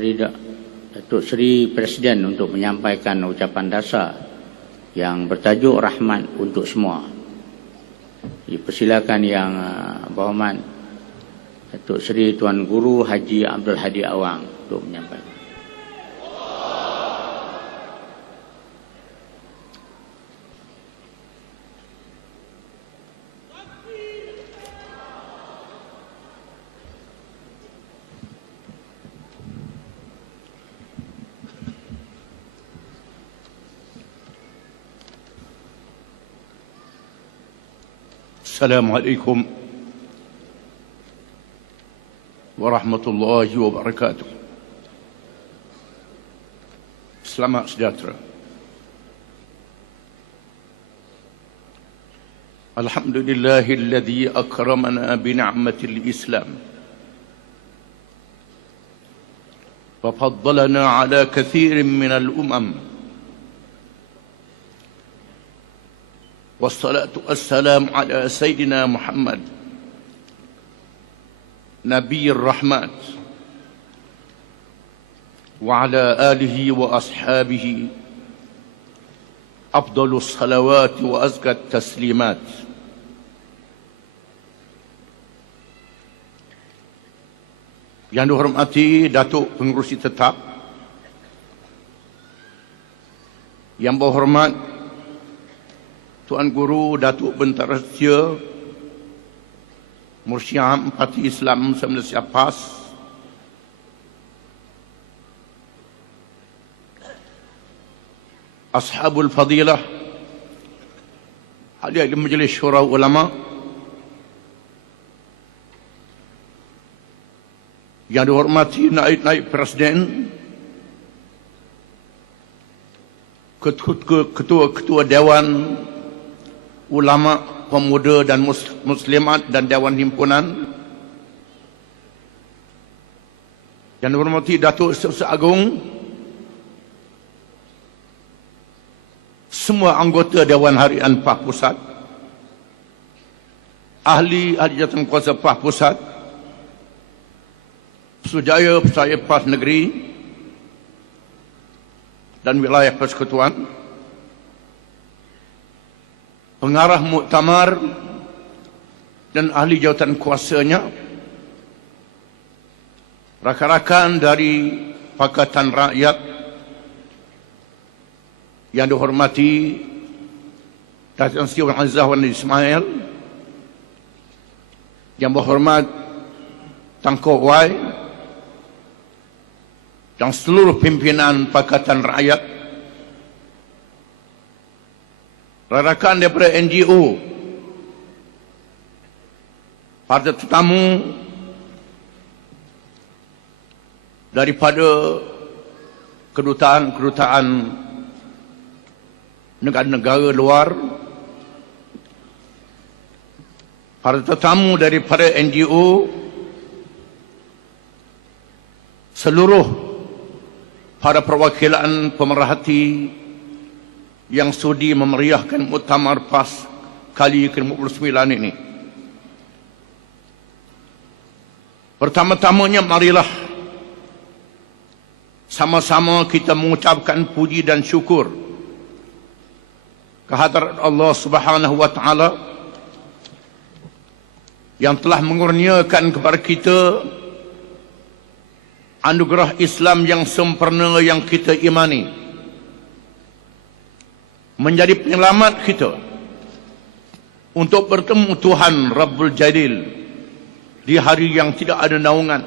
Datuk Seri Presiden untuk menyampaikan ucapan dasar yang bertajuk Rahmat untuk Semua. Dipersilakan Yang Berhormat Datuk Seri Tuan Guru Haji Abdul Hadi Awang untuk menyampaikan. Assalamualaikum warahmatullahi wabarakatuh. Selamat sejahtera. Alhamdulillahilladzi akramana bini'matil Islam wa faddalana ala kathirin minal wassalatu wassalamu ala Sayyidina Muhammad Nabiyyir Rahmat wa ala alihi wa ashabihi afdalus salawati wa azkat taslimat. Yang dihormati Datuk Pengerusi Tetap, yang berhormat Tuan Guru Datuk Bentara Setia Mursyid Parti Islam Malaysia PAS, Ashabul Fadilah, Hadirin Majlis Syura Ulama, yang dihormati Naib Presiden, Ketua Dewan Ulama, Pemuda dan Muslimat dan Dewan Himpunan, yang dihormati Datuk Seri Agung, semua anggota Dewan Harian PAS Pusat, ahli jawatankuasa PAS Pusat, pesujaya PAS Negeri dan wilayah persekutuan, pengarah muktamar dan ahli jawatan kuasanya, rakan-rakan dari Pakatan Rakyat yang dihormati Datuk Seri Wan Aziz Wan Ismail, yang berhormat Tangkok Wai dan seluruh pimpinan Pakatan Rakyat, rakan daripada NGO, para tetamu daripada kedutaan negara-negara luar, para tetamu daripada NGO, seluruh para perwakilan pemerhati yang sudi memeriahkan muktamar PAS kali ke-59 ini. Pertama-tamanya marilah sama-sama kita mengucapkan puji dan syukur kehadrat Allah Subhanahu wa taala yang telah mengurniakan kepada kita anugerah Islam yang sempurna yang kita imani, menjadi penyelamat kita untuk bertemu Tuhan Rabbul Jalil di hari yang tidak ada naungan,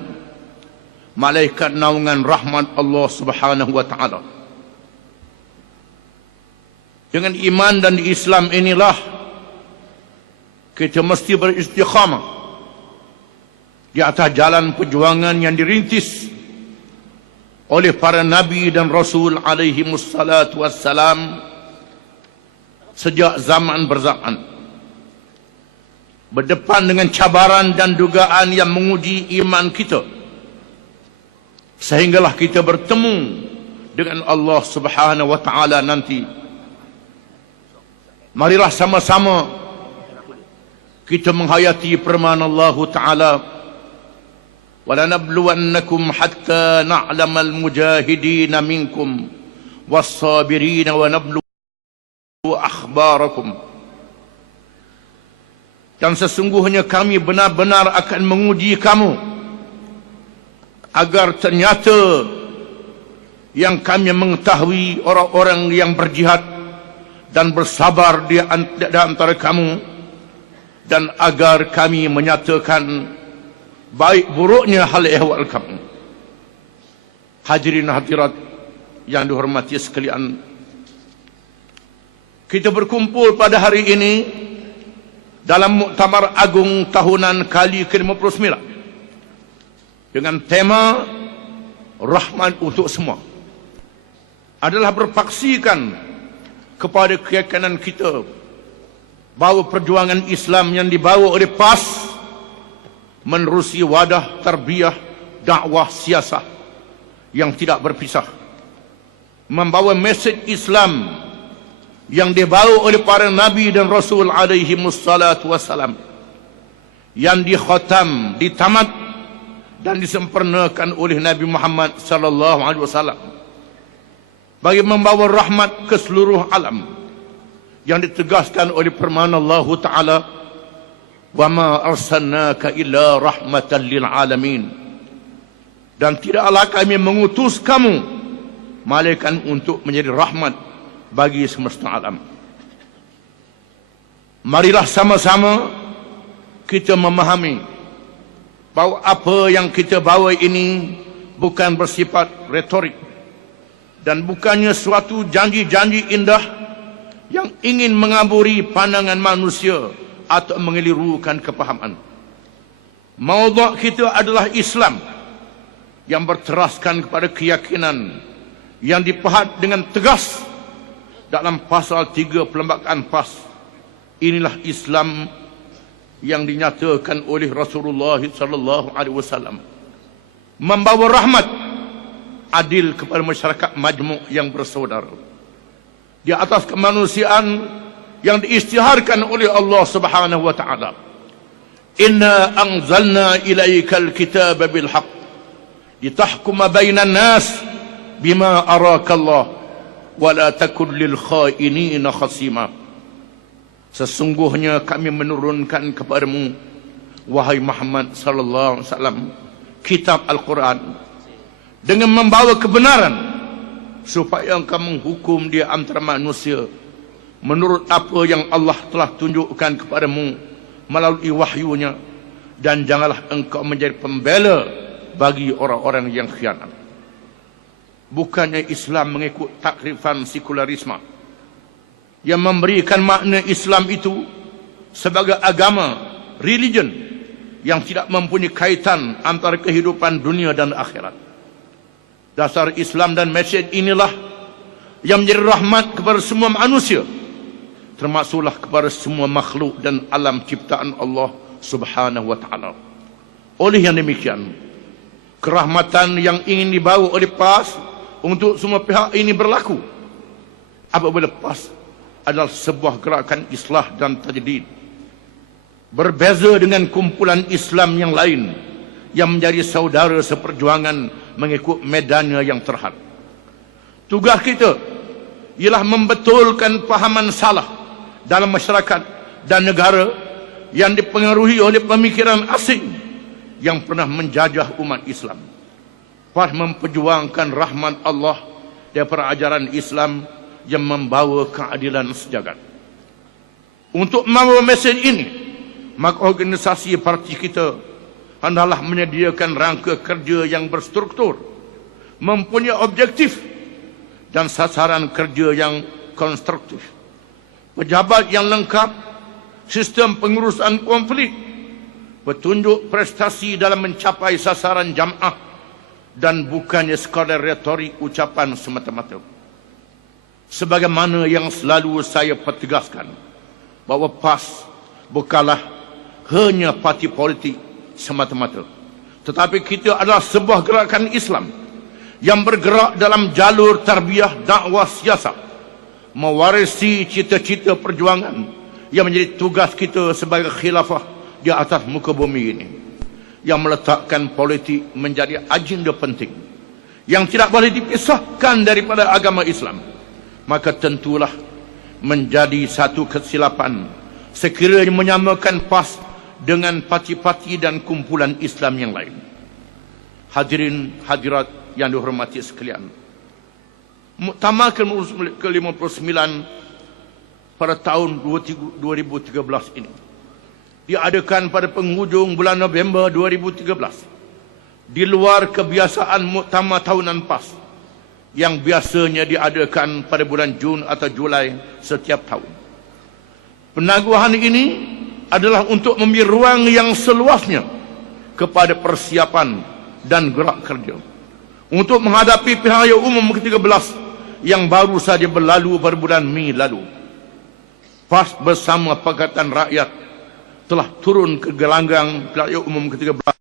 malaikat naungan rahmat Allah Subhanahu wa taala. Dengan iman dan Islam inilah kita mesti beristiqamah di atas jalan perjuangan yang dirintis oleh para nabi dan rasul alaihi wassalatu wassalam sejak zaman berzaman, berdepan dengan cabaran dan dugaan yang menguji iman kita, sehinggalah kita bertemu dengan Allah Subhanahu wa taala nanti. Marilah sama-sama kita menghayati firman Allah taala, وَلَنَبْلُوَنَّكُمْ حَتَّى نَعْلَمَ الْمُجَاهِدِينَ مِنْكُمْ وَالصَّابِرِينَ وَنَبْلُوَ أَخْبَارَكُمْ. Dan sesungguhnya kami benar-benar akan menguji kamu agar ternyata yang kami mengetahui orang-orang yang berjihad dan bersabar di antara kamu, dan agar kami menyatakan baik buruknya hal ehwal kamu. Hadirin hadirat yang dihormati sekalian, kita berkumpul pada hari ini dalam Muktamar Agung tahunan kali ke-59 dengan tema Rahmat untuk Semua, adalah berpaksikan kepada keyakinan kita bahawa perjuangan Islam yang dibawa oleh PAS menerusi wadah tarbiyah dakwah siasah yang tidak berpisah, membawa mesej Islam yang dibawa oleh para Nabi dan Rasul alaihi wassalatu wassalam, yang dikhatam, ditamat dan disempurnakan oleh Nabi Muhammad sallallahu alaihi wasallam, bagi membawa rahmat ke seluruh alam, yang ditegaskan oleh firman Allah Ta'ala, wa ma arsalnaka illa rahmatan lil alamin, dan tidaklah kami mengutus kamu malaikat untuk menjadi rahmat bagi semesta alam. Marilah sama-sama kita memahami bahawa apa yang kita bawa ini bukan bersifat retorik dan bukannya suatu janji-janji indah yang ingin mengaburi pandangan manusia atau mengelirukan kepahaman. Maudhu' kita adalah Islam yang berteraskan kepada keyakinan yang dipahat dengan tegas dalam pasal 3 Perlembagaan PAS. Inilah Islam yang dinyatakan oleh Rasulullah sallallahu alaihi wasallam, membawa rahmat adil kepada masyarakat majmuk yang bersaudara di atas kemanusiaan yang diisytiharkan oleh Allah Subhanahu wa taala. Inna anzalna ilaikal kitaba bil haqq litahkuma bainan nas bima arakallah wala takun lil khainina khasima. Sesungguhnya kami menurunkan kepadamu, wahai Muhammad sallallahu alaihi wasallam, kitab Al-Quran dengan membawa kebenaran, supaya engkau menghukum di antara manusia menurut apa yang Allah telah tunjukkan kepadamu melalui wahyunya, dan janganlah engkau menjadi pembela bagi orang-orang yang khianat. Bukannya Islam mengikut takrifan sekularisme yang memberikan makna Islam itu sebagai agama, religion yang tidak mempunyai kaitan antara kehidupan dunia dan akhirat. Dasar Islam dan mesej inilah yang menjadi rahmat kepada semua manusia, termasuklah kepada semua makhluk dan alam ciptaan Allah Subhanahu wa taala. Oleh yang demikian, kerahmatan yang ingin dibawa oleh PAS untuk semua pihak ini berlaku apabila PAS adalah sebuah gerakan islah dan tajdid. Berbeza dengan kumpulan Islam yang lain yang menjadi saudara seperjuangan mengikut medannya yang terhad. Tugas kita ialah membetulkan pahaman salah dalam masyarakat dan negara yang dipengaruhi oleh pemikiran asing yang pernah menjajah umat Islam. PAS memperjuangkan rahmat Allah daripada ajaran Islam yang membawa keadilan sejagat. Untuk membawa mesej ini, maka organisasi parti kita hendaklah menyediakan rangka kerja yang berstruktur, mempunyai objektif dan sasaran kerja yang konstruktif, pejabat yang lengkap, sistem pengurusan konflik, petunjuk prestasi dalam mencapai sasaran jamaah, dan bukannya sekadar retorik ucapan semata-mata. Sebagaimana yang selalu saya pertegaskan, bahawa PAS bukanlah hanya parti politik semata-mata, tetapi kita adalah sebuah gerakan Islam yang bergerak dalam jalur tarbiyah dakwah siasat, mewarisi cita-cita perjuangan yang menjadi tugas kita sebagai khilafah di atas muka bumi ini. yang meletakkan politik menjadi agenda penting yang tidak boleh dipisahkan daripada agama Islam, maka tentulah menjadi satu kesilapan sekiranya menyamakan PAS dengan parti-parti dan kumpulan Islam yang lain. Hadirin hadirat yang dihormati sekalian, Muktamar ke-59 pada tahun 2013 ini diadakan pada penghujung bulan November 2013 di luar kebiasaan muktamar tahunan PAS yang biasanya diadakan pada bulan Jun atau Julai setiap tahun. Penaguhan ini adalah untuk memberi ruang yang seluasnya kepada persiapan dan gerak kerja untuk menghadapi pilihan raya umum ke-13 yang baru saja berlalu pada bulan Mei lalu. PAS bersama Pakatan Rakyat telah turun ke gelanggang pilihan raya umum ke-13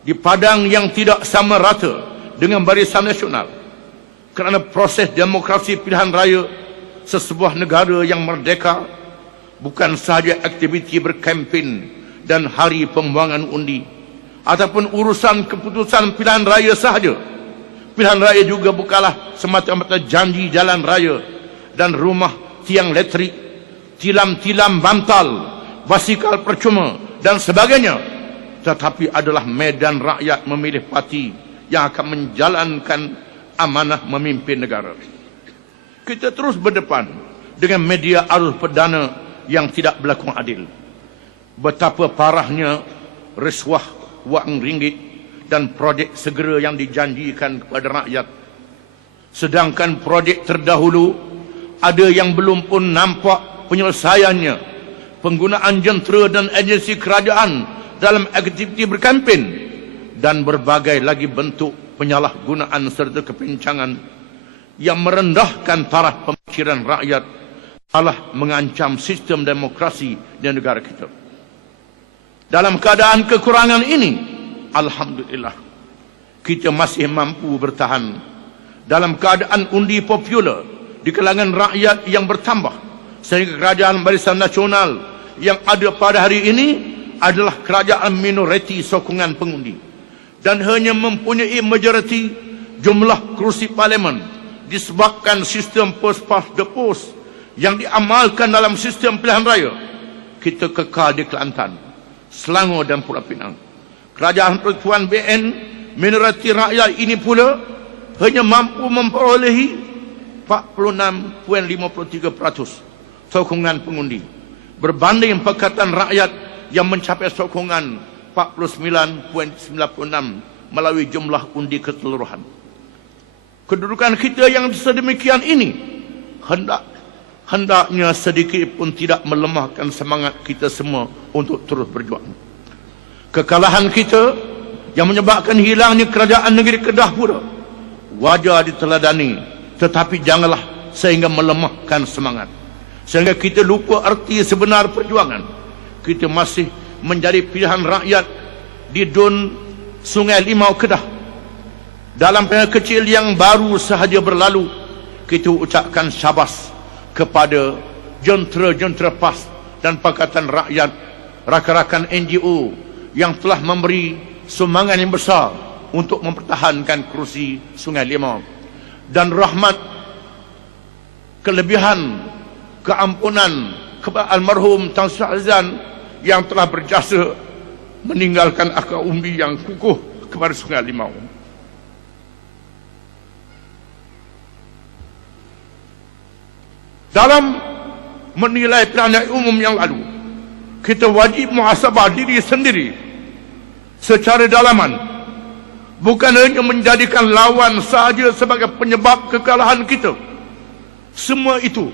di padang yang tidak sama rata dengan barisan nasional, kerana proses demokrasi pilihan raya sesebuah negara yang merdeka bukan sahaja aktiviti berkempen dan hari pembuangan undi ataupun urusan keputusan pilihan raya sahaja. Pilihan raya juga bukanlah semata-mata janji jalan raya dan rumah tiang elektrik, tilam-tilam bantal, basikal percuma dan sebagainya, tetapi adalah medan rakyat memilih parti yang akan menjalankan amanah memimpin negara. Kita terus berdepan dengan media arus perdana yang tidak berlaku adil. Betapa parahnya risuah wang ringgit dan projek segera yang dijanjikan kepada rakyat, sedangkan projek terdahulu ada yang belum pun nampak penyelesaiannya. Penggunaan jentera dan agensi kerajaan dalam aktiviti berkempen dan berbagai lagi bentuk penyalahgunaan serta kepincangan yang merendahkan taraf pemikiran rakyat telah mengancam sistem demokrasi di negara kita. Dalam keadaan kekurangan ini, alhamdulillah, kita masih mampu bertahan dalam keadaan undi popular di kalangan rakyat yang bertambah, sehingga kerajaan barisan nasional yang ada pada hari ini adalah kerajaan minoriti sokongan pengundi dan hanya mempunyai majoriti jumlah kerusi parlimen disebabkan sistem post past the post yang diamalkan dalam sistem pilihan raya. Kita kekal di Kelantan, Selangor dan Pulau Pinang. Kerajaan Persekutuan BN minoriti rakyat ini pula hanya mampu memperolehi 46.53% sokongan pengundi berbanding Pakatan Rakyat yang mencapai sokongan 49.96% melalui jumlah undi keseluruhan. Kedudukan kita yang sedemikian ini hendaknya sedikit pun tidak melemahkan semangat kita semua untuk terus berjuang. Kekalahan kita yang menyebabkan hilangnya kerajaan negeri Kedah pula wajar diteladani, tetapi janganlah sehingga melemahkan semangat, sehingga kita lupa arti sebenar perjuangan. Kita masih menjadi pilihan rakyat di Dun Sungai Limau Kedah. Dalam pilihan kecil yang baru sahaja berlalu, kita ucapkan syabas kepada jentera-jentera PAS dan Pakatan Rakyat, rakan-rakan NGO yang telah memberi sumbangan yang besar untuk mempertahankan kerusi Sungai Limau, dan rahmat, kelebihan, keampunan kepada almarhum Tan Sri Azan yang telah berjasa meninggalkan akar umbi yang kukuh kepada Sungai Limau. Dalam menilai pilihan umum yang lalu, kita wajib muhasabah diri sendiri secara dalaman, bukan hanya menjadikan lawan sahaja sebagai penyebab kekalahan kita. Semua itu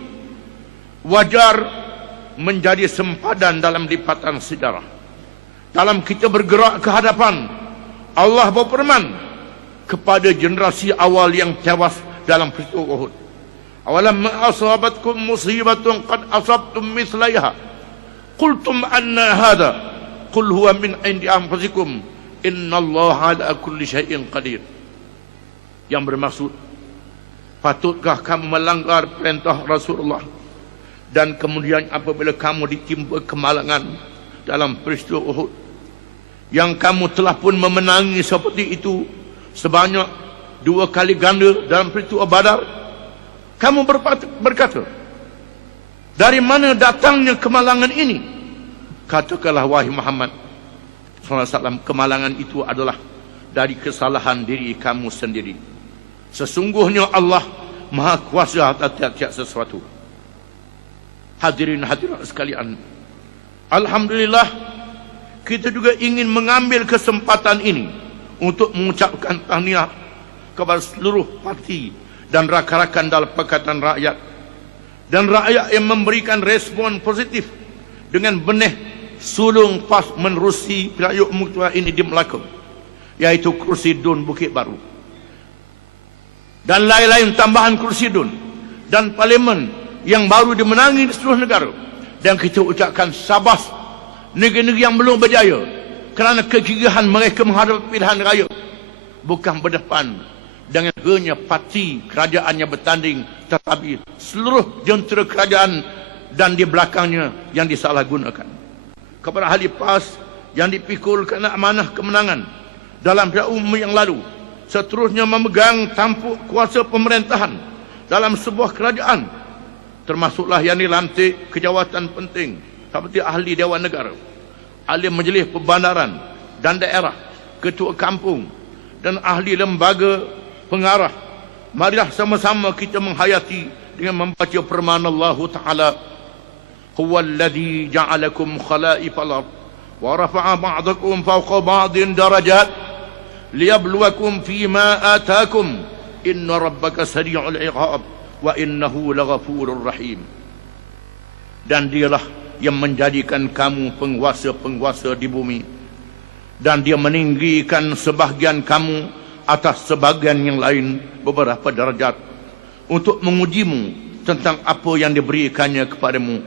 wajar menjadi sempadan dalam lipatan sejarah. Dalam kita bergerak ke hadapan, Allah berfirman kepada generasi awal yang tewas dalam peristiwa Uhud, awalam asabatkum musibatun qad asabtum mithlaiha qultum anna hadha qul huwa min indi anfusikum innallaha ala kulli syai'in qadir. Yang bermaksud, patutkah kamu melanggar perintah Rasulullah dan kemudian apabila kamu ditimpa kemalangan dalam peristiwa Uhud, yang kamu telah pun memenangi seperti itu sebanyak 2 kali ganda dalam peristiwa Badar. Kamu berkata, dari mana datangnya kemalangan ini? Katakanlah wahai Muhammad SAW, kemalangan itu adalah dari kesalahan diri kamu sendiri. Sesungguhnya Allah Maha Kuasa atas tiap-tiap sesuatu. Hadirin hadirat sekalian, alhamdulillah, kita juga ingin mengambil kesempatan ini untuk mengucapkan tahniah kepada seluruh parti dan rakan-rakan dalam Pakatan Rakyat dan rakyat yang memberikan respon positif dengan benih sulung pas menerusi Pelayu Mutua ini di Melaka, yaitu kursi DUN Bukit Baru dan lain-lain tambahan kursi DUN dan parlimen yang baru dimenangi di seluruh negara. Dan kita ucapkan sabas negeri-negeri yang belum berjaya kerana kegigihan mereka menghadapi pilihan raya, bukan berdepan dengan hanya parti kerajaannya bertanding, tetapi seluruh jentera kerajaan dan di belakangnya yang disalahgunakan. Kepada ahli PAS yang dipikul kerana amanah kemenangan dalam pilihan umum yang lalu, seterusnya memegang tampuk kuasa pemerintahan dalam sebuah kerajaan, termasuklah yang dilantik ke jawatan penting seperti ahli Dewan Negara, ahli Majlis Perbandaran dan Daerah, ketua kampung dan ahli lembaga pengarah. Marilah sama-sama kita menghayati dengan membaca firman Allah Ta'ala, huwallazi ja'alakum khala'ifal ard wa rafa'a ba'dakum fawqa ba'din darajat liyabluwakum fima atakum inna rabbaka sari'ul iqab wa innahu laghafurur rahim. Dan dialah yang menjadikan kamu penguasa-penguasa di bumi, dan dia meninggikan sebahagian kamu atas sebahagian yang lain beberapa darjat untuk mengujimu tentang apa yang diberikannya kepadamu.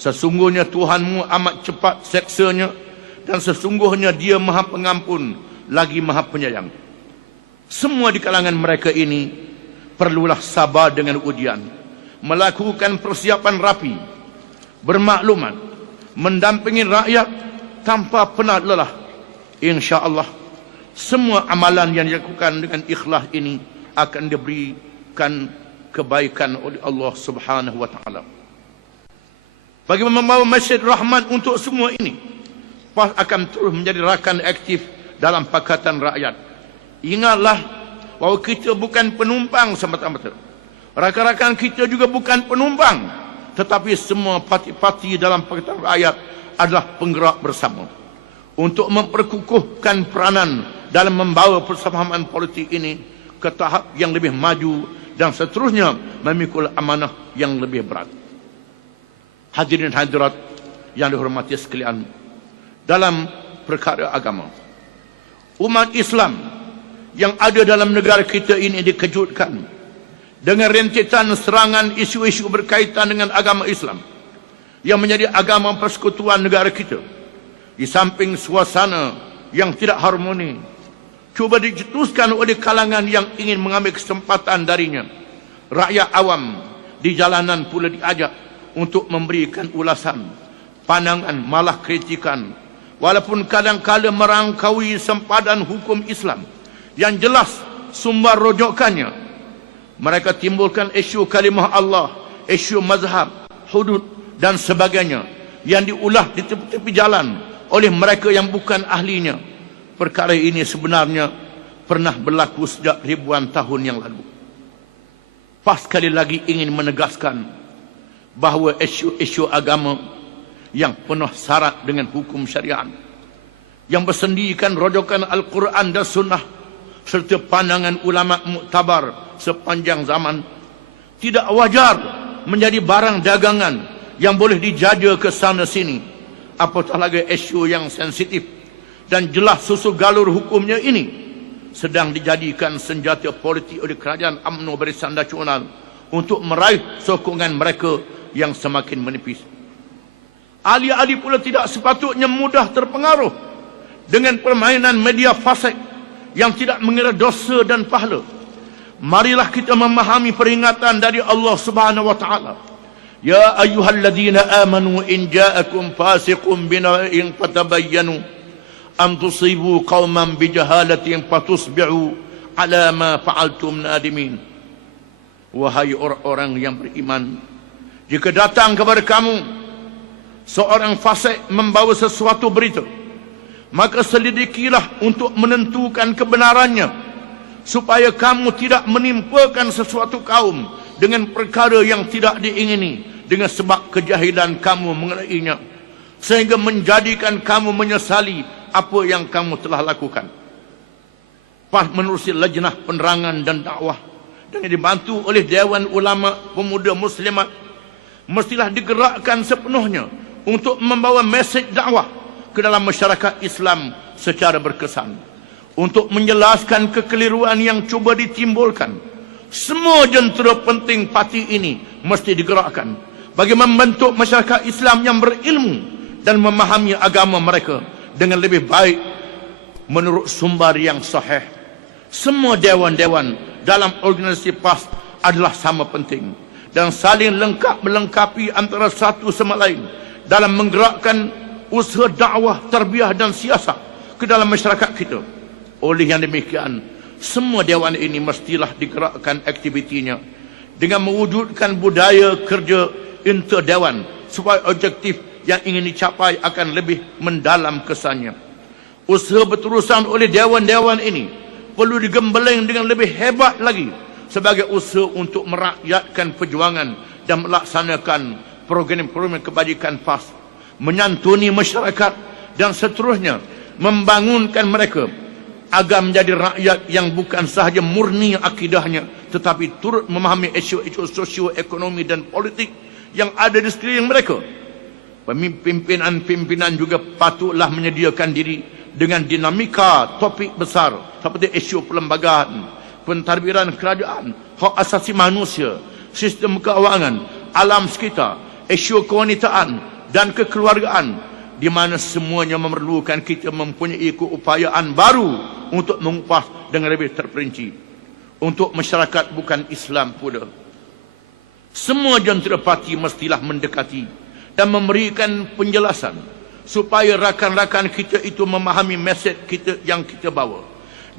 Sesungguhnya Tuhanmu amat cepat seksanya, dan sesungguhnya Dia Maha Pengampun lagi Maha Penyayang. Semua di kalangan mereka ini perlulah sabar dengan ujian, melakukan persiapan rapi, bermaklumat, mendampingi rakyat tanpa penat lelah. InsyaAllah semua amalan yang dilakukan dengan ikhlas ini akan diberikan kebaikan oleh Allah Subhanahu wa Ta'ala. Bagi membawa masjid rahmat untuk semua ini, PAS akan terus menjadi rakan aktif dalam Pakatan Rakyat. Ingatlah bahawa kita bukan penumpang semata-mata. Rakan-rakan kita juga bukan penumpang, tetapi semua parti-parti dalam Pakatan Rakyat adalah penggerak bersama untuk memperkukuhkan peranan dalam membawa persamaan politik ini ke tahap yang lebih maju dan seterusnya memikul amanah yang lebih berat. Hadirin hadirat yang dihormati sekalian, dalam perkara agama, umat Islam yang ada dalam negara kita ini dikejutkan dengan rentetan serangan isu-isu berkaitan dengan agama Islam yang menjadi agama persekutuan negara kita. Di samping suasana yang tidak harmoni cuba dicetuskan oleh kalangan yang ingin mengambil kesempatan darinya, rakyat awam di jalanan pula diajak untuk memberikan ulasan, pandangan, malah kritikan, walaupun kadang-kadang merangkaui sempadan hukum Islam yang jelas sumber rujukannya. Mereka timbulkan isu kalimah Allah, isu mazhab, hudud dan sebagainya yang diulah di tepi-tepi jalan oleh mereka yang bukan ahlinya. Perkara ini sebenarnya pernah berlaku sejak ribuan tahun yang lalu. PAS sekali lagi ingin menegaskan bahawa isu-isu agama yang penuh syarat dengan hukum syariat, yang bersendirikan rojokan Al-Quran dan Sunnah serta pandangan ulama muktabar sepanjang zaman, tidak wajar menjadi barang dagangan yang boleh dijaja ke sana sini. Apatah lagi isu yang sensitif dan jelas susu galur hukumnya ini sedang dijadikan senjata politik oleh kerajaan UMNO Barisan Nasional untuk meraih sokongan mereka yang semakin menipis. Ahli-ahli pula tidak sepatutnya mudah terpengaruh dengan permainan media fasik yang tidak mengira dosa dan pahala. Marilah kita memahami peringatan dari Allah Subhanahu wa Ta'ala. Ya ayyuhalladzina amanu in ja'akum fasiqun bina'in fatabayyanu am tusibu qauman bijahalatin fatusbi'u ala ma fa'altum nadimin. Wahai orang-orang yang beriman, jika datang kepada kamu seorang fasik membawa sesuatu berita, maka selidikilah untuk menentukan kebenarannya, supaya kamu tidak menimpakan sesuatu kaum dengan perkara yang tidak diingini dengan sebab kejahilan kamu mengenainya, sehingga menjadikan kamu menyesali apa yang kamu telah lakukan. PAS menerusi lajnah penerangan dan dakwah dengan dibantu oleh Dewan Ulama Pemuda Muslimat mestilah digerakkan sepenuhnya untuk membawa mesej dakwah ke dalam masyarakat Islam secara berkesan, untuk menjelaskan kekeliruan yang cuba ditimbulkan. Semua jentera penting parti ini mesti digerakkan bagi membentuk masyarakat Islam yang berilmu dan memahami agama mereka dengan lebih baik menurut sumber yang sahih. Semua dewan-dewan dalam organisasi PAS adalah sama penting dan saling melengkapi antara satu sama lain dalam menggerakkan usaha dakwah, tarbiyah dan siasat ke dalam masyarakat kita. Oleh yang demikian, semua dewan ini mestilah digerakkan aktivitinya dengan mewujudkan budaya kerja interdewan supaya objektif yang ingin dicapai akan lebih mendalam kesannya. Usaha berterusan oleh dewan-dewan ini perlu digembleng dengan lebih hebat lagi sebagai usaha untuk merakyatkan perjuangan dan melaksanakan program-program kebajikan PAS, menyantuni masyarakat dan seterusnya membangunkan mereka agar menjadi rakyat yang bukan sahaja murni akidahnya tetapi turut memahami isu-isu sosio-ekonomi dan politik yang ada di sekeliling mereka. Pimpinan juga patutlah menyediakan diri dengan dinamika topik besar seperti isu perlembagaan, pentadbiran kerajaan, hak asasi manusia, sistem keuangan, alam sekitar, isu kewanitaan dan kekeluargaan, di mana semuanya memerlukan kita mempunyai keupayaan baru untuk mengupas dengan lebih terperinci. Untuk masyarakat bukan Islam pula, semua jentera parti mestilah mendekati dan memberikan penjelasan supaya rakan-rakan kita itu memahami mesej kita yang kita bawa.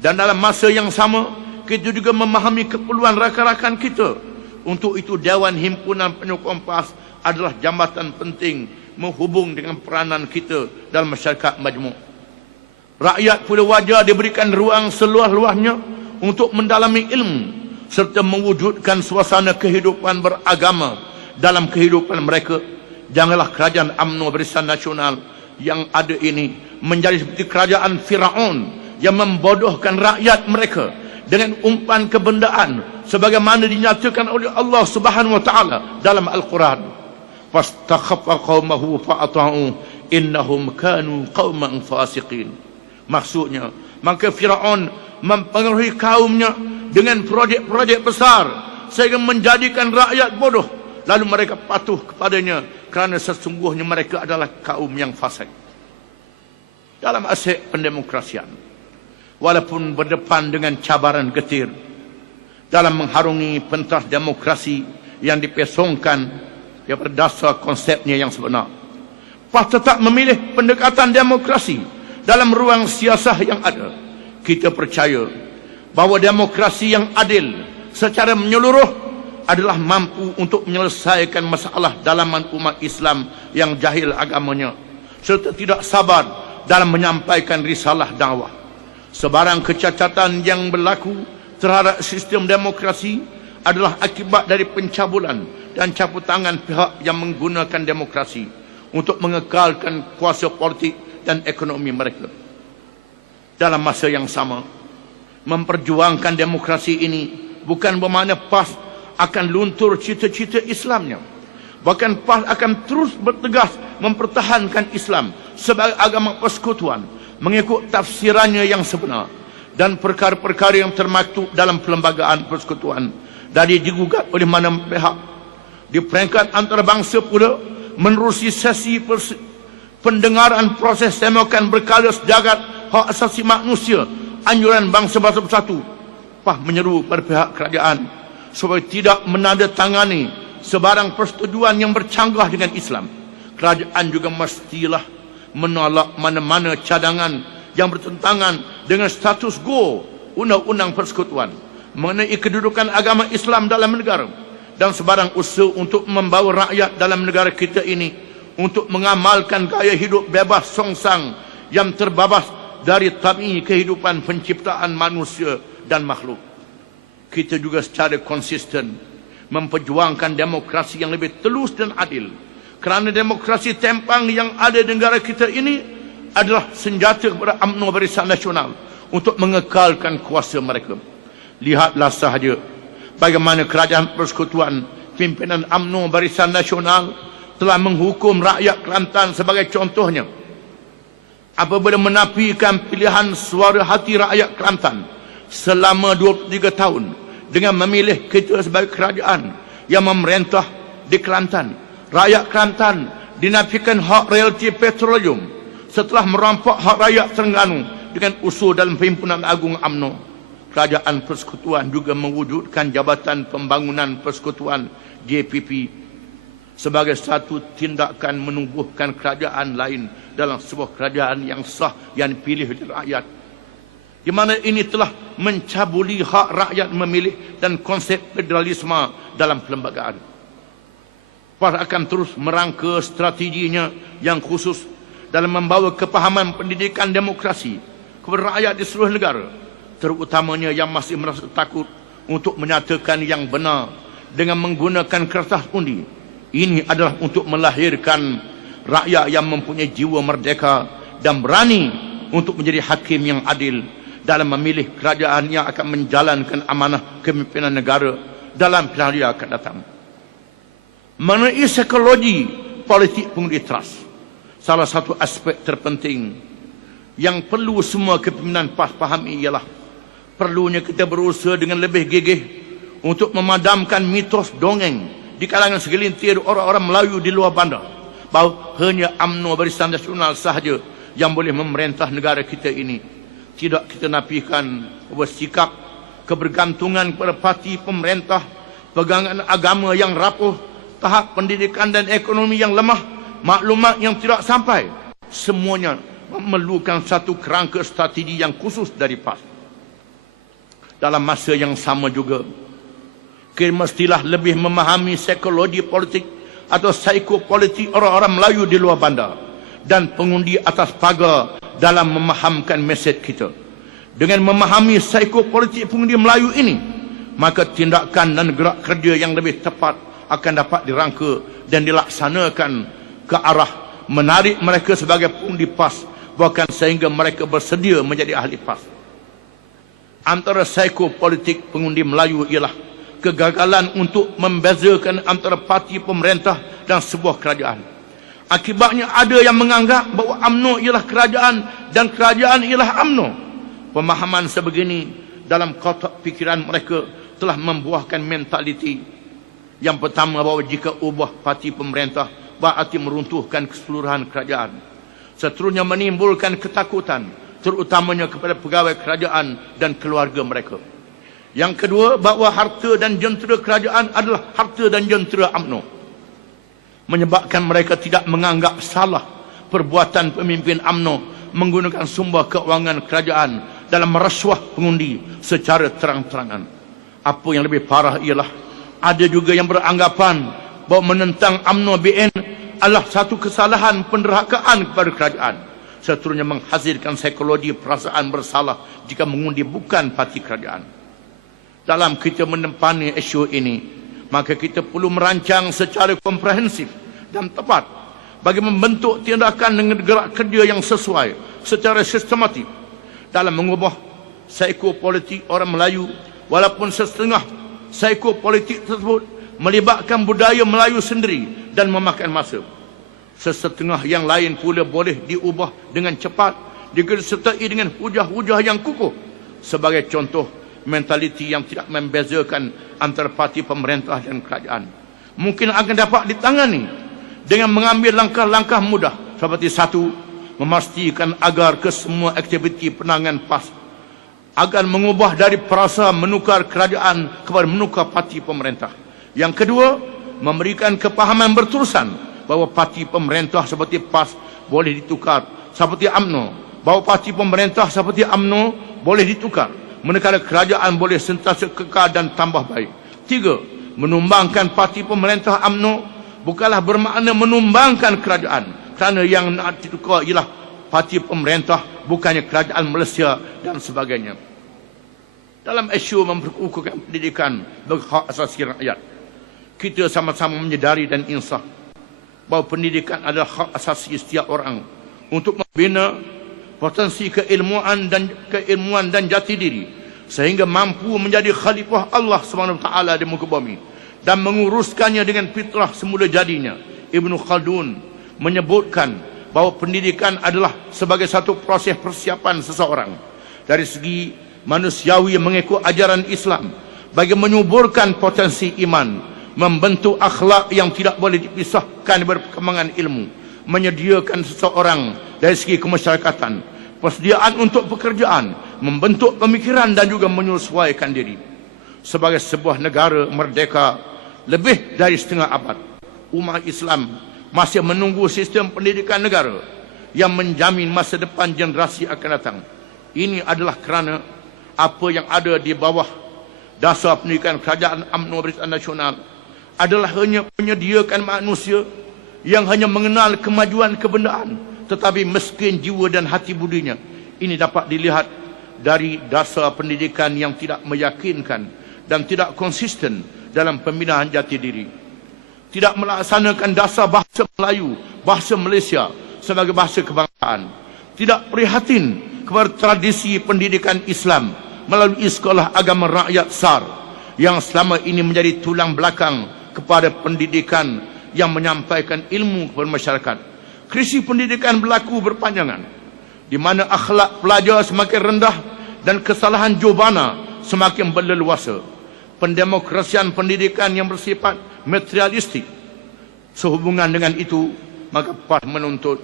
Dan dalam masa yang sama, kita juga memahami keperluan rakan-rakan kita. Untuk itu, Dewan Himpunan Penyokong PAS adalah jambatan penting menghubung dengan peranan kita dalam masyarakat majmuk. Rakyat pula wajar diberikan ruang seluas-luasnya untuk mendalami ilmu serta mewujudkan suasana kehidupan beragama dalam kehidupan mereka. Janganlah kerajaan UMNO Barisan Nasional yang ada ini menjadi seperti kerajaan Firaun yang membodohkan rakyat mereka dengan umpan kebendaan sebagaimana dinyatakan oleh Allah Subhanahu wa taala dalam Al-Quran. Fastakhaffa qaumahu fa'ata'u innahum kanu qauman fasiqin. Maksudnya, maka Firaun mempengaruhi kaumnya dengan projek-projek besar sehingga menjadikan rakyat bodoh, lalu mereka patuh kepadanya kerana sesungguhnya mereka adalah kaum yang fasik. Dalam aspek pendemokrasian, walaupun berdepan dengan cabaran getir dalam mengharungi pentas demokrasi yang dipesongkan daripada dasar konsepnya yang sebenar, PAS tetap memilih pendekatan demokrasi dalam ruang siasah yang ada. Kita percaya bahawa demokrasi yang adil secara menyeluruh adalah mampu untuk menyelesaikan masalah dalaman umat Islam yang jahil agamanya serta tidak sabar dalam menyampaikan risalah dakwah. Sebarang kecacatan yang berlaku terhadap sistem demokrasi adalah akibat dari pencabulan dan campur tangan pihak yang menggunakan demokrasi untuk mengekalkan kuasa politik dan ekonomi mereka. Dalam masa yang sama, memperjuangkan demokrasi ini bukan bermakna PAS akan luntur cita-cita Islamnya. Bahkan PAS akan terus bertegas mempertahankan Islam sebagai agama persekutuan mengikut tafsirannya yang sebenar dan perkara-perkara yang termaktub dalam perlembagaan persekutuan dari digugat oleh mana pihak. Di peringkat antarabangsa pula menerusi sesi pendengaran proses semokan berkala sejagat hak asasi manusia anjuran bangsa-bangsa bersatu. PAS menyeru pada pihak kerajaan supaya tidak menandatangani sebarang persetujuan yang bercanggah dengan Islam. Kerajaan juga mestilah menolak mana-mana cadangan yang bertentangan dengan status quo Undang-Undang Persekutuan mengenai kedudukan agama Islam dalam negara dan sebarang usaha untuk membawa rakyat dalam negara kita ini untuk mengamalkan gaya hidup bebas songsang yang terbabas dari tabi'i kehidupan penciptaan manusia dan makhluk. Kita juga secara konsisten memperjuangkan demokrasi yang lebih telus dan adil, kerana demokrasi tempang yang ada di negara kita ini adalah senjata kepada UMNO Barisan Nasional untuk mengekalkan kuasa mereka. Lihatlah sahaja bagaimana kerajaan persekutuan pimpinan UMNO Barisan Nasional telah menghukum rakyat Kelantan sebagai contohnya apabila menafikan pilihan suara hati rakyat Kelantan selama 23 tahun dengan memilih kita sebagai kerajaan yang memerintah di Kelantan. Rakyat Kelantan dinafikan hak royalti petroleum setelah merampok hak rakyat Terengganu dengan usul dalam Perhimpunan Agung UMNO. Kerajaan Persekutuan juga mewujudkan Jabatan Pembangunan Persekutuan JPP sebagai satu tindakan menubuhkan kerajaan lain dalam sebuah kerajaan yang sah yang dipilih oleh rakyat, di mana ini telah mencabuli hak rakyat memilih dan konsep federalisme dalam perlembagaan. PAS akan terus merangka strateginya yang khusus dalam membawa kepahaman pendidikan demokrasi kepada rakyat di seluruh negara, terutamanya yang masih merasa takut untuk menyatakan yang benar dengan menggunakan kertas undi. Ini adalah untuk melahirkan rakyat yang mempunyai jiwa merdeka dan berani untuk menjadi hakim yang adil dalam memilih kerajaan yang akan menjalankan amanah kepimpinan negara dalam pilihan raya akan datang. Mengenai psikologi politik pengundi trust, salah satu aspek terpenting yang perlu semua kepimpinan PAS fahami ialah perlunya kita berusaha dengan lebih gigih untuk memadamkan mitos dongeng di kalangan segelintir orang-orang Melayu di luar bandar bahawa hanya UMNO Barisan Nasional sahaja yang boleh memerintah negara kita ini. Tidak kita nafikan bahawa sikap kebergantungan kepada parti pemerintah, pegangan agama yang rapuh, tahap pendidikan dan ekonomi yang lemah, maklumat yang tidak sampai, semuanya memerlukan satu kerangka strategi yang khusus dari PAS. Dalam masa yang sama juga, kita mestilah lebih memahami psikologi politik atau psikopolitik orang-orang Melayu di luar bandar dan pengundi atas pagar dalam memahamkan mesej kita. Dengan memahami psikopolitik pengundi Melayu ini, maka tindakan dan gerak kerja yang lebih tepat akan dapat dirangka dan dilaksanakan ke arah menarik mereka sebagai pengundi PAS, bahkan sehingga mereka bersedia menjadi ahli PAS. Antara psikopolitik pengundi Melayu ialah kegagalan untuk membezakan antara parti pemerintah dan sebuah kerajaan. Akibatnya ada yang menganggap bahawa UMNO ialah kerajaan dan kerajaan ialah UMNO. Pemahaman sebegini dalam kotak fikiran mereka telah membuahkan mentaliti yang pertama bahawa jika ubah parti pemerintah berarti meruntuhkan keseluruhan kerajaan. Seterusnya menimbulkan ketakutan terutamanya kepada pegawai kerajaan dan keluarga mereka. Yang kedua, bahawa harta dan jentera kerajaan adalah harta dan jentera UMNO, menyebabkan mereka tidak menganggap salah perbuatan pemimpin UMNO menggunakan sumber keuangan kerajaan dalam merasuah pengundi secara terang-terangan. Apa yang lebih parah ialah ada juga yang beranggapan bahawa menentang UMNO BN adalah satu kesalahan penderhakaan kepada kerajaan. Seterusnya menghasilkan psikologi perasaan bersalah jika mengundi bukan parti kerajaan. Dalam kita menempani isu ini, maka kita perlu merancang secara komprehensif dan tepat bagi membentuk tindakan dengan gerak kerja yang sesuai secara sistematik dalam mengubah psikopolitik orang Melayu, walaupun setengah psikopolitik tersebut melibatkan budaya Melayu sendiri dan memakan masa. Sesetengah yang lain pula boleh diubah dengan cepat, disertai dengan hujah-hujah yang kukuh. Sebagai contoh, mentaliti yang tidak membezakan antara parti pemerintah dan kerajaan mungkin akan dapat ditangani dengan mengambil langkah-langkah mudah, seperti satu, memastikan agar kesemua aktiviti penanganan PAS agar mengubah dari perasa menukar kerajaan kepada menukar parti pemerintah. Yang kedua, memberikan kepahaman berterusan bahawa parti pemerintah seperti PAS boleh ditukar seperti UMNO bahawa parti pemerintah seperti UMNO boleh ditukar, manakala kerajaan boleh sentiasa kekal dan tambah baik. 3. Menumbangkan parti pemerintah UMNO bukanlah bermakna menumbangkan kerajaan, kerana yang nak ditukar ialah parti pemerintah, bukannya kerajaan Malaysia dan sebagainya. Dalam isu memperkukuhkan pendidikan bagi hak asasi rakyat, kita sama-sama menyedari dan insaf bahawa pendidikan adalah hak asasi setiap orang untuk membina potensi keilmuan dan jati diri sehingga mampu menjadi khalifah Allah SWT di muka bumi dan menguruskannya dengan fitrah semula jadinya. Ibnu Khaldun menyebutkan bahawa pendidikan adalah sebagai satu proses persiapan seseorang dari segi manusiawi mengikut ajaran Islam bagi menyuburkan potensi iman, membentuk akhlak yang tidak boleh dipisahkan dari perkembangan ilmu, menyediakan seseorang dari segi kemasyarakatan, persediaan untuk pekerjaan, membentuk pemikiran dan juga menyesuaikan diri. Sebagai sebuah negara merdeka lebih dari setengah abad, umat Islam masih menunggu sistem pendidikan negara yang menjamin masa depan generasi akan datang. Ini adalah kerana apa yang ada di bawah dasar pendidikan kerajaan UMNO Barisan Nasional adalah hanya menyediakan manusia yang hanya mengenal kemajuan kebendaan tetapi miskin jiwa dan hati budinya. Ini dapat dilihat dari dasar pendidikan yang tidak meyakinkan dan tidak konsisten dalam pembinaan jati diri. Tidak melaksanakan dasar bahasa Melayu, bahasa Malaysia sebagai bahasa kebangsaan. Tidak prihatin kepada tradisi pendidikan Islam melalui sekolah agama rakyat SAR yang selama ini menjadi tulang belakang kepada pendidikan yang menyampaikan ilmu kepada masyarakat. Krisis pendidikan berlaku berpanjangan, di mana akhlak pelajar semakin rendah dan kesalahan jubana semakin berleluasa. Pendemokrasian pendidikan yang bersifat materialistik. Sehubungan dengan itu, maka PAS menuntut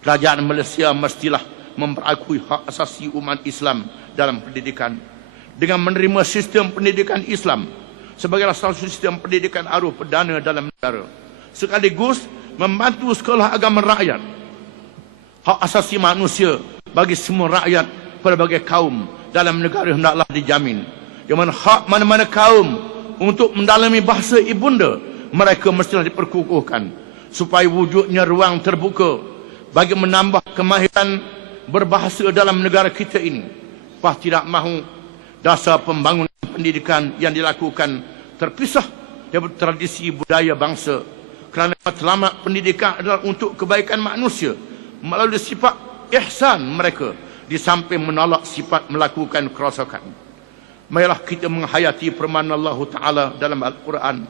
kerajaan Malaysia mestilah memperakui hak asasi umat Islam dalam pendidikan dengan menerima sistem pendidikan Islam sebagai salah satu sistem pendidikan aruh perdana dalam negara, sekaligus membantu sekolah agama rakyat. Hak asasi manusia bagi semua rakyat pelbagai kaum dalam negara hendaklah dijamin. Yang mana hak mana-mana kaum untuk mendalami bahasa ibunda mereka mestilah diperkukuhkan supaya wujudnya ruang terbuka bagi menambah kemahiran berbahasa dalam negara kita ini. PAS tidak mahu dasar pembangunan pendidikan yang dilakukan terpisah dari tradisi budaya bangsa, kerana matlamat pendidikan adalah untuk kebaikan manusia melalui sifat ihsan mereka di samping menolak sifat melakukan kerosakan. Marilah kita menghayati firman Allah Ta'ala dalam Al-Quran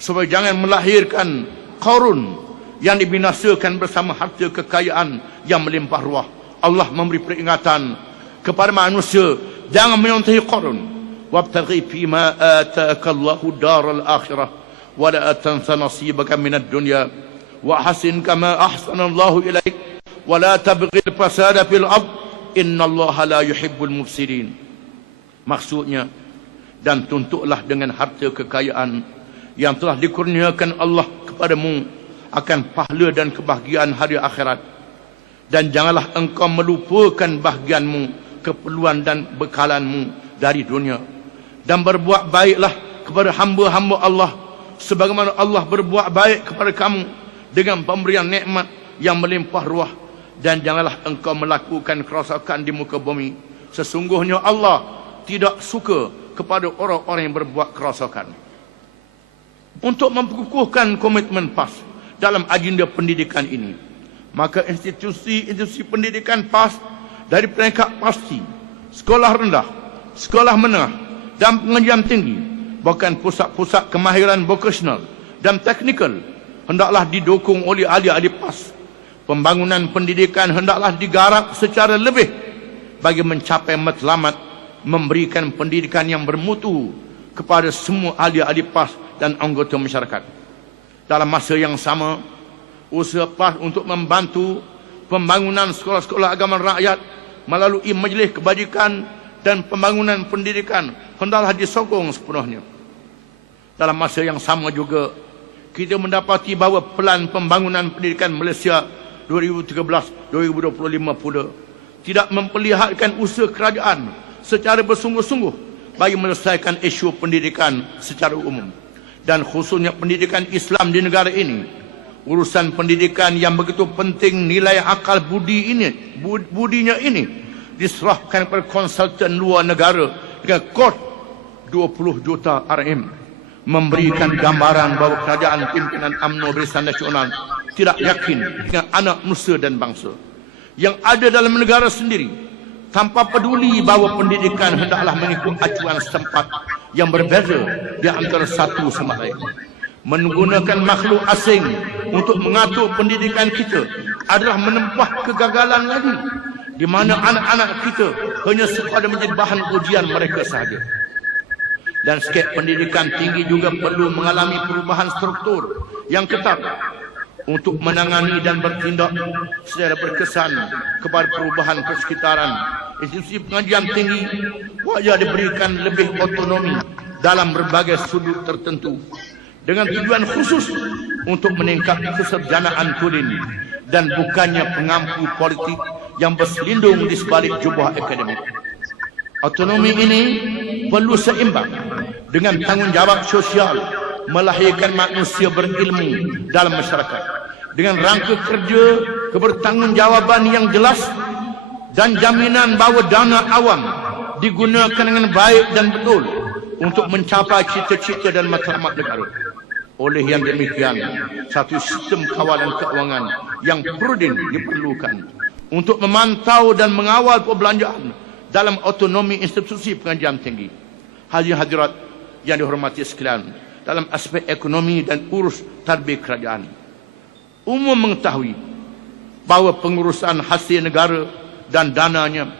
supaya jangan melahirkan Qarun yang dibinasakan bersama harta kekayaan yang melimpah ruah. Allah memberi peringatan kepada manusia, jangan menyontahi Qarun. Wabtaghi fima ataka Allahu daral akhirah wa la tansa nasibaka minad dunya wa hasin kama ahsana Allahu ilaik wa la tabghil fasada fil ard innallaha la yuhibbul mufsidin. Maksudnya, dan tuntutlah dengan harta kekayaan yang telah dikurniakan Allah kepadamu akan pahala dan kebahagiaan hari akhirat, dan janganlah engkau melupakan bahagianmu, keperluan dan bekalanmu dari dunia, dan berbuat baiklah kepada hamba-hamba Allah sebagaimana Allah berbuat baik kepada kamu dengan pemberian nikmat yang melimpah ruah, dan janganlah engkau melakukan kerosakan di muka bumi. Sesungguhnya Allah tidak suka kepada orang-orang yang berbuat kerosakan. Untuk memperkukuhkan komitmen PAS dalam agenda pendidikan ini, maka institusi pendidikan PAS dari peringkat pasti, sekolah rendah, sekolah menengah dan pengajian tinggi, bahkan pusat-pusat kemahiran vokasional dan teknikal hendaklah didukung oleh ahli-ahli PAS. Pembangunan pendidikan hendaklah digarap secara lebih bagi mencapai matlamat memberikan pendidikan yang bermutu kepada semua ahli-ahli PAS dan anggota masyarakat. Dalam masa yang sama, usaha PAS untuk membantu pembangunan sekolah-sekolah agama rakyat melalui majlis kebajikan dan pembangunan pendidikan hendaklah disokong sepenuhnya. Dalam masa yang sama juga, kita mendapati bahawa pelan pembangunan pendidikan Malaysia 2013-2025 pula tidak memperlihatkan usaha kerajaan secara bersungguh-sungguh bagi menyelesaikan isu pendidikan secara umum dan khususnya pendidikan Islam di negara ini. Urusan pendidikan yang begitu penting, nilai akal budinya ini diserahkan kepada konsultan luar negara dengan kos 20 juta RM, memberikan gambaran bahawa kerajaan pimpinan UMNO Barisan Nasional tidak yakin dengan anak nusa dan bangsa yang ada dalam negara sendiri, tanpa peduli bahawa pendidikan hendaklah mengikut acuan setempat yang berbeza di antara satu sama lain. Menggunakan makhluk asing untuk mengatur pendidikan kita adalah menempah kegagalan lagi, di mana anak-anak kita hanya sekadar menjadi bahan ujian mereka sahaja. Dan skep pendidikan tinggi juga perlu mengalami perubahan struktur yang ketat untuk menangani dan bertindak secara berkesan kepada perubahan persekitaran. Institusi pengajian tinggi wajib diberikan lebih otonomi dalam berbagai sudut tertentu dengan tujuan khusus untuk meningkatkan kesarjanaan tulen dan bukannya pengampu politik yang berselindung di sebalik jubah akademik. Otonomi ini perlu seimbang dengan tanggungjawab sosial melahirkan manusia berilmu dalam masyarakat dengan rangka kerja kebertanggungjawaban yang jelas dan jaminan bahawa dana awam digunakan dengan baik dan betul untuk mencapai cita-cita dan matlamat negara. Oleh yang demikian, satu sistem kawalan keuangan yang prudent diperlukan untuk memantau dan mengawal perbelanjaan dalam otonomi institusi pengajian tinggi. Hadirin-hadirat yang dihormati sekalian, dalam aspek ekonomi dan urus tadbir kerajaan, umum mengetahui bahawa pengurusan hasil negara dan dananya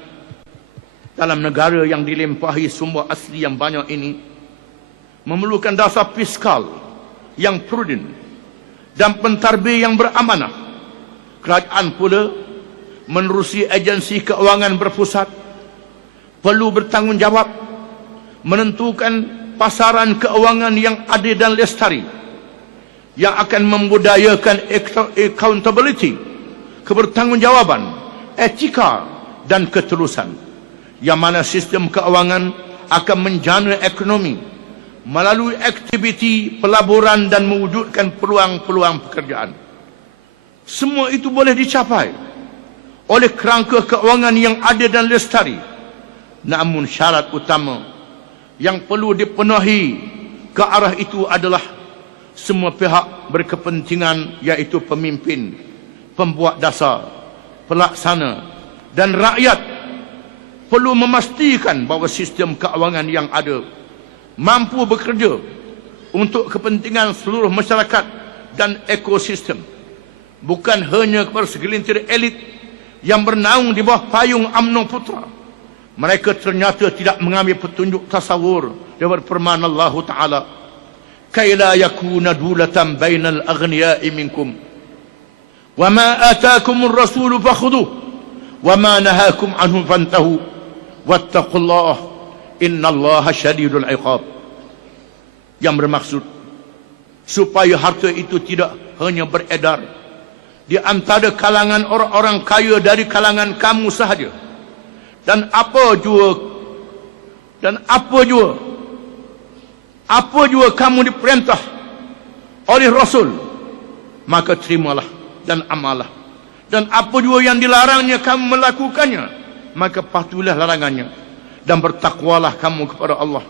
dalam negara yang dilimpahi sumber asli yang banyak ini memerlukan dasar fiskal yang prudent dan pentadbir yang beramanah. Kerajaan pula menerusi agensi keuangan berpusat perlu bertanggungjawab menentukan pasaran keuangan yang adil dan lestari yang akan membudayakan accountability, kebertanggungjawaban, etika dan ketulusan, yang mana sistem keuangan akan menjana ekonomi melalui aktiviti pelaburan dan mewujudkan peluang-peluang pekerjaan. Semua itu boleh dicapai oleh kerangka keuangan yang adil dan lestari. Namun syarat utama yang perlu dipenuhi ke arah itu adalah semua pihak berkepentingan, iaitu pemimpin, pembuat dasar, pelaksana dan rakyat perlu memastikan bahawa sistem keuangan yang ada mampu bekerja untuk kepentingan seluruh masyarakat dan ekosistem, bukan hanya kepada segelintir elit yang bernaung di bawah payung UMNO Putra. Mereka ternyata tidak mengambil petunjuk tasawur daripada firman Allah Ta'ala, "Kai la yakuna dulatan bainal aghniya'i minkum wa ma ataakumur rasul fakhudhuh wa ma nahakum anhu fantahu wattaqullaha innallaha syadidul iqab." Yang bermaksud supaya harta itu tidak hanya beredar di antara kalangan orang-orang kaya dari kalangan kamu sahaja, dan apa jua kamu diperintah oleh Rasul, maka terimalah dan amallah, dan apa jua yang dilarangnya kamu melakukannya, maka patuhilah larangannya, dan bertakwalah kamu kepada Allah.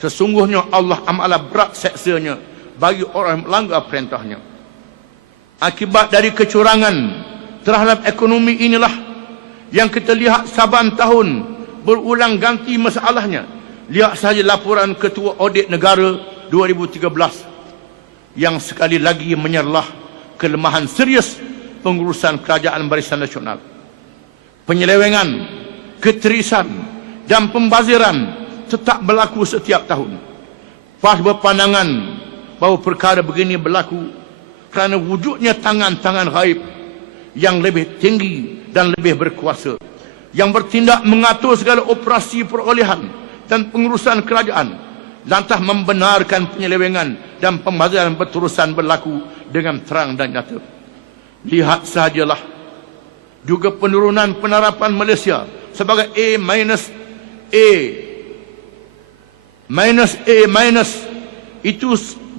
Sesungguhnya Allah amatlah berat seksanya bagi orang yang melanggar perintahnya. Akibat dari kecurangan terhadap ekonomi inilah yang kita lihat saban tahun berulang ganti masalahnya. Lihat sahaja laporan Ketua Audit Negara 2013 yang sekali lagi menyerlah kelemahan serius pengurusan kerajaan Barisan Nasional. Penyelewengan, keterisan dan pembaziran tetap berlaku setiap tahun. PAS berpandangan bahawa perkara begini berlaku kerana wujudnya tangan-tangan gaib yang lebih tinggi dan lebih berkuasa, yang bertindak mengatur segala operasi perolehan dan pengurusan kerajaan, lantas membenarkan penyelewengan dan pembaziran berterusan berlaku dengan terang dan nyata. Lihat sahajalah juga penurunan penerapan Malaysia sebagai A- itu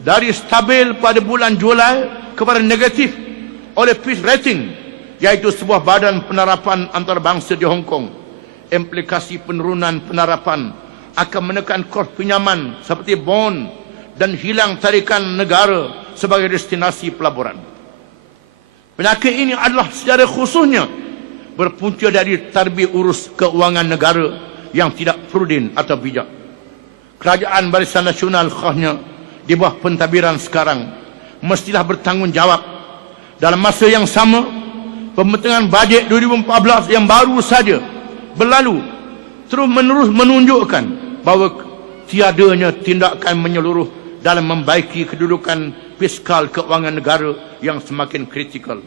dari stabil pada bulan Julai kepada negatif oleh Peace Rating, iaitu sebuah badan penerapan antarabangsa di Hong Kong. Implikasi penurunan penerapan akan menekan kos pinjaman seperti bond dan hilang tarikan negara sebagai destinasi pelaburan. Penyakit ini adalah secara khususnya berpunca dari tarbih urus keuangan negara yang tidak prudent atau bijak. Kerajaan Barisan Nasional khasnya di bawah pentadbiran sekarang mestilah bertanggungjawab. Dalam masa yang sama, pembentangan bajet 2014 yang baru saja berlalu terus menerus menunjukkan bahawa tiadanya tindakan menyeluruh dalam membaiki kedudukan fiskal keuangan negara yang semakin kritikal.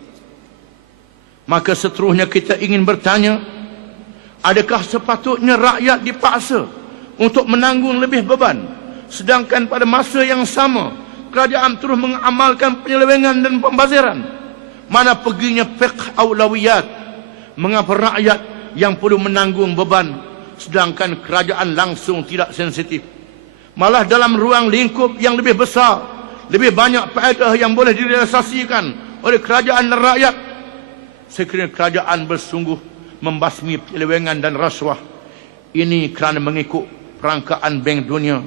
Maka seterusnya kita ingin bertanya, adakah sepatutnya rakyat dipaksa untuk menanggung lebih beban, sedangkan pada masa yang sama kerajaan terus mengamalkan penyelewengan dan pembaziran? Mana perginya fiqh aulawiyat? Mengapa rakyat yang perlu menanggung beban sedangkan kerajaan langsung tidak sensitif? Malah dalam ruang lingkup yang lebih besar, lebih banyak faedah yang boleh direalisasikan oleh kerajaan dan rakyat. Sekiranya kerajaan bersungguh membasmi penyelewengan dan rasuah ini kerana mengikut perangkaan Bank Dunia,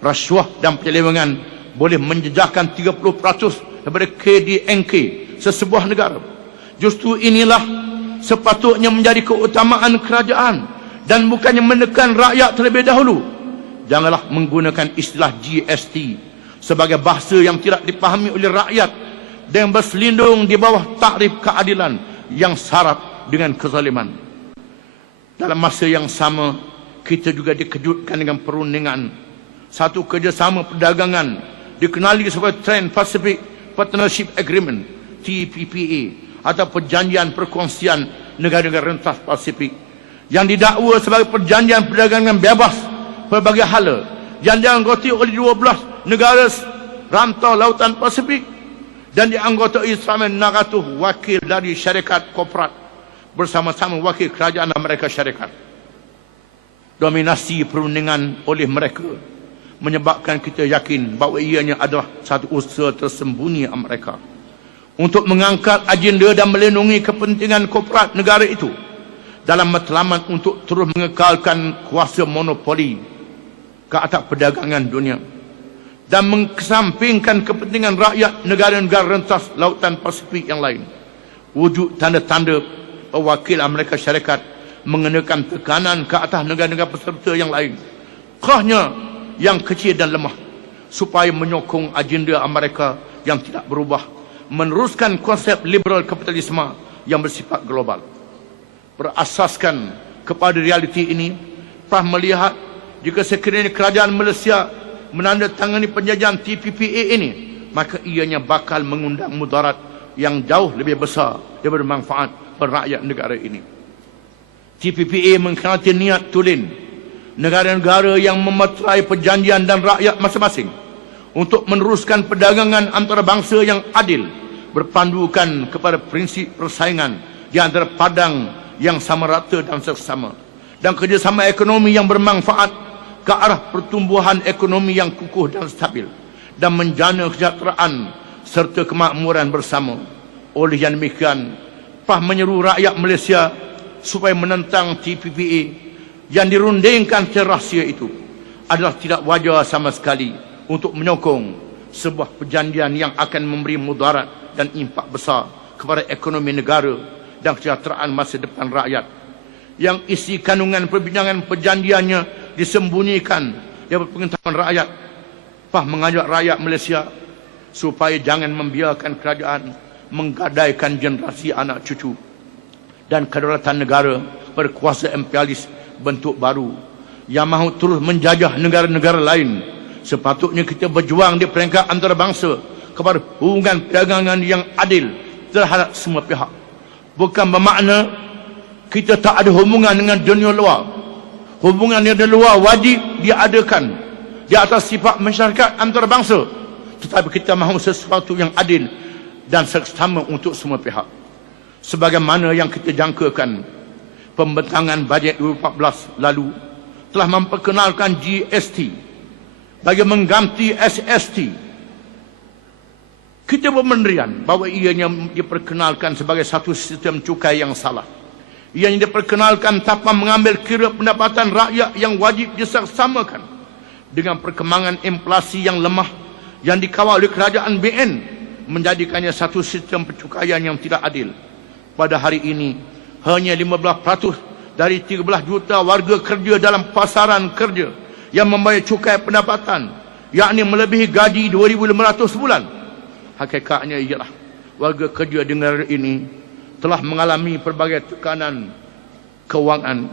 rasuah dan penyelewengan boleh menjejaskan 30% daripada KDNK sesebuah negara. Justru inilah sepatutnya menjadi keutamaan kerajaan dan bukannya menekan rakyat terlebih dahulu. Janganlah menggunakan istilah GST sebagai bahasa yang tidak dipahami oleh rakyat dan berselindung di bawah takrif keadilan yang syarat dengan kezaliman. Dalam masa yang sama, kita juga dikejutkan dengan perundingan satu kerjasama perdagangan dikenali sebagai Trans-Pacific Partnership Agreement TPPA atau Perjanjian Perkongsian Negara-Negara Rentas Pasifik yang didakwa sebagai perjanjian perdagangan bebas pelbagai hala yang dianggoti oleh 12 negara rantau lautan Pasifik dan dianggotai selama 600 wakil dari syarikat korporat bersama-sama wakil kerajaan Amerika Syarikat. Dominasi perundingan oleh mereka menyebabkan kita yakin bahawa ianya adalah satu usaha tersembunyi Amerika untuk mengangkat agenda dan melindungi kepentingan korporat negara itu dalam matlamat untuk terus mengekalkan kuasa monopoli ke atas perdagangan dunia dan mengesampingkan kepentingan rakyat negara-negara rentas lautan Pasifik yang lain. Wujud tanda-tanda wakil Amerika Syarikat mengenakan tekanan ke atas negara-negara peserta yang lain, khasnya yang kecil dan lemah, supaya menyokong agenda Amerika yang tidak berubah, meneruskan konsep liberal kapitalisme yang bersifat global. Berasaskan kepada realiti ini, telah melihat jika sekiranya kerajaan Malaysia menandatangani penjajahan TPPA ini, maka ianya bakal mengundang mudarat yang jauh lebih besar daripada manfaat pada rakyat negara ini. TPPA mengkhianati niat tulen negara-negara yang memeterai perjanjian dan rakyat masing-masing untuk meneruskan perdagangan antarabangsa yang adil, berpandukan kepada prinsip persaingan di antara padang yang sama rata dan seksama, dan kerjasama ekonomi yang bermanfaat ke arah pertumbuhan ekonomi yang kukuh dan stabil, dan menjana kesejahteraan serta kemakmuran bersama. Oleh yang demikian, PAH menyeru rakyat Malaysia supaya menentang TPPA yang dirundingkan secara rahsia itu. Adalah tidak wajar sama sekali untuk menyokong sebuah perjanjian yang akan memberi mudarat dan impak besar kepada ekonomi negara dan kesejahteraan masa depan rakyat, yang isi kandungan perbincangan perjanjiannya disembunyikan daripada pengetahuan rakyat. PAH mengajak rakyat Malaysia supaya jangan membiarkan kerajaan menggadaikan generasi anak cucu dan kedaulatan negara berkuasa imperialis bentuk baru yang mahu terus menjajah negara-negara lain. Sepatutnya kita berjuang di peringkat antarabangsa kepada hubungan perdagangan yang adil terhadap semua pihak. Bukan bermakna kita tak ada hubungan dengan dunia luar. Hubungan yang di luar wajib diadakan di atas sifat masyarakat antarabangsa, tetapi kita mahu sesuatu yang adil dan seksama untuk semua pihak. sebagaimana yang kita jangkakan, pembentangan bajet 2014 lalu telah memperkenalkan GST bagi mengganti SST. Kita bermendirian bahawa ianya diperkenalkan sebagai satu sistem cukai yang salah. Ianya diperkenalkan tanpa mengambil kira pendapatan rakyat yang wajib disaksamakan dengan perkembangan inflasi yang lemah yang dikawal oleh kerajaan BN, menjadikannya satu sistem pencukaian yang tidak adil. Pada hari ini, hanya 15% dari 13 juta warga kerja dalam pasaran kerja yang membayar cukai pendapatan, yakni melebihi gaji 2,500 sebulan. Hakikatnya ialah warga kerja di negara ini telah mengalami pelbagai tekanan kewangan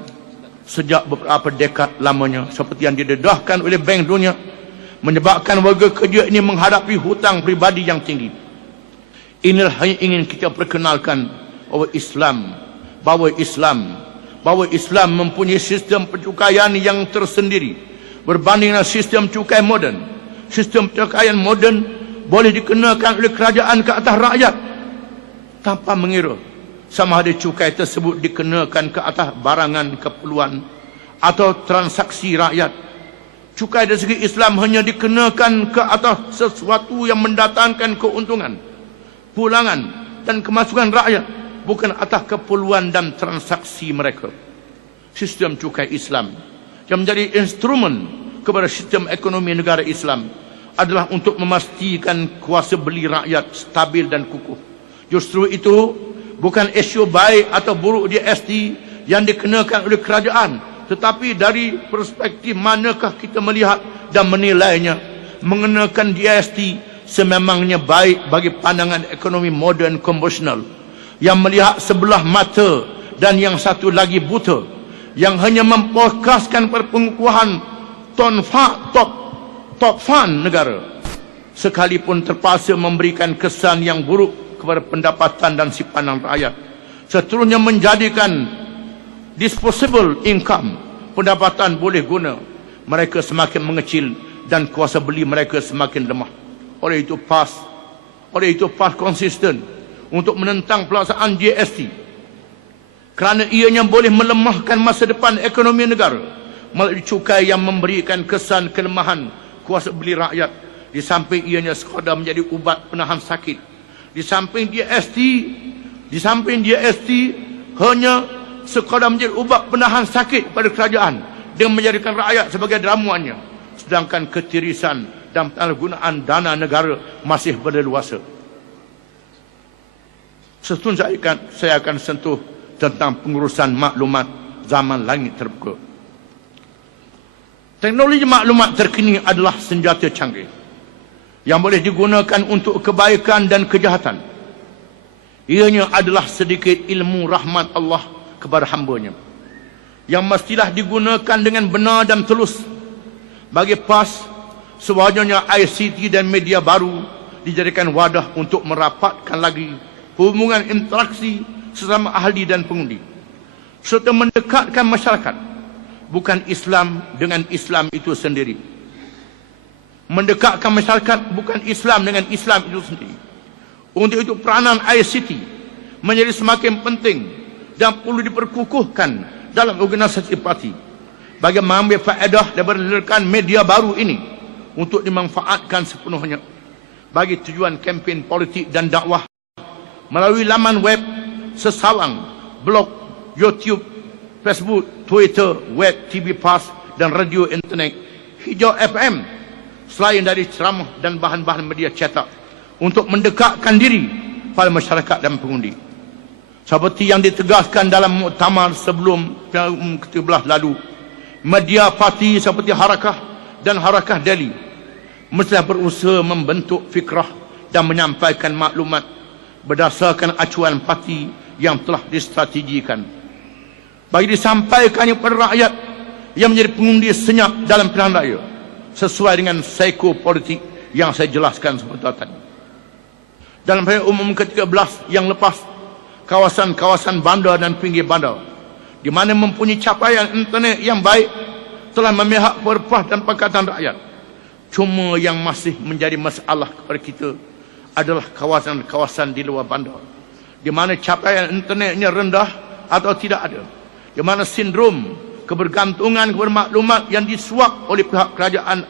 sejak beberapa dekad lamanya, seperti yang didedahkan oleh Bank Dunia, menyebabkan warga kerja ini menghadapi hutang pribadi yang tinggi. Inilah hanya ingin kita perkenalkan bahawa Islam mempunyai sistem pencukaian yang tersendiri berbanding dengan sistem cukai moden. Sistem pencukaian moden boleh dikenakan oleh kerajaan ke atas rakyat tanpa mengira sama ada cukai tersebut dikenakan ke atas barangan keperluan atau transaksi rakyat. Cukai dari segi Islam hanya dikenakan ke atas sesuatu yang mendatangkan keuntungan, pulangan dan kemasukan rakyat, bukan atas keperluan dan transaksi mereka. Sistem cukai Islam yang menjadi instrumen kepada sistem ekonomi negara Islam adalah untuk memastikan kuasa beli rakyat stabil dan kukuh. Justru itu bukan isu baik atau buruk GST yang dikenakan oleh kerajaan, tetapi dari perspektif manakah kita melihat dan menilainya. Mengenakan GST sememangnya baik bagi pandangan ekonomi moden konvensional yang melihat sebelah mata dan yang satu lagi buta, yang hanya memfokuskan pada pengukuhan top fund negara, sekalipun terpaksa memberikan kesan yang buruk kepada pendapatan dan simpanan rakyat. Seterusnya menjadikan disposable income, pendapatan boleh guna, mereka semakin mengecil dan kuasa beli mereka semakin lemah. Oleh itu PAS konsisten untuk menentang pelaksanaan GST kerana ianya boleh melemahkan masa depan ekonomi negara melalui cukai yang memberikan kesan kelemahan kuasa beli rakyat. Di samping ianya sekadar menjadi ubat penahan sakit, di samping GST hanya sekadar menjadi ubat penahan sakit pada kerajaan dengan menjadikan rakyat sebagai ramuannya, sedangkan ketirisan dan penyalahgunaan dana negara masih berleluasa. Seterusnya saya akan sentuh tentang pengurusan maklumat zaman langit terbuka. Teknologi maklumat terkini adalah senjata canggih yang boleh digunakan untuk kebaikan dan kejahatan. Ianya adalah sedikit ilmu rahmat Allah kepada hamba-Nya yang mestilah digunakan dengan benar dan tulus. Bagi PAS, sewajarnya ICT dan media baru dijadikan wadah untuk merapatkan lagi hubungan interaksi sesama ahli dan pengundi, serta mendekatkan masyarakat, bukan Islam dengan Islam itu sendiri. Mendekatkan masyarakat bukan Islam dengan Islam itu sendiri. Untuk itu peranan ICT menjadi semakin penting dan perlu diperkukuhkan dalam organisasi parti bagi mengambil faedah daripada ledakan media baru ini untuk dimanfaatkan sepenuhnya bagi tujuan kempen politik dan dakwah melalui laman web, sesawang, blog, YouTube, Facebook, Twitter, web, TV PAS dan radio internet Hijau FM, selain dari ceramah dan bahan-bahan media cetak, untuk mendekatkan diri pada masyarakat dan pengundi. Seperti yang ditegaskan dalam muktamar sebelum ke-13 lalu, media parti seperti Harakah dan Harakah Delhi mestilah berusaha membentuk fikrah dan menyampaikan maklumat berdasarkan acuan parti yang telah distrategikan, bagi disampaikannya kepada rakyat yang menjadi pengundi senyap dalam pilihan raya, sesuai dengan psikopolitik yang saya jelaskan sebentar tadi. Dalam pilihan umum ke-13 yang lepas, kawasan-kawasan bandar dan pinggir bandar di mana mempunyai capaian internet yang baik telah memihak perpah dan pakatan rakyat. Cuma yang masih menjadi masalah kepada kita adalah kawasan-kawasan di luar bandar di mana capaian internetnya rendah atau tidak ada, di mana sindrom kebergantungan kepada maklumat yang disuap oleh pihak kerajaan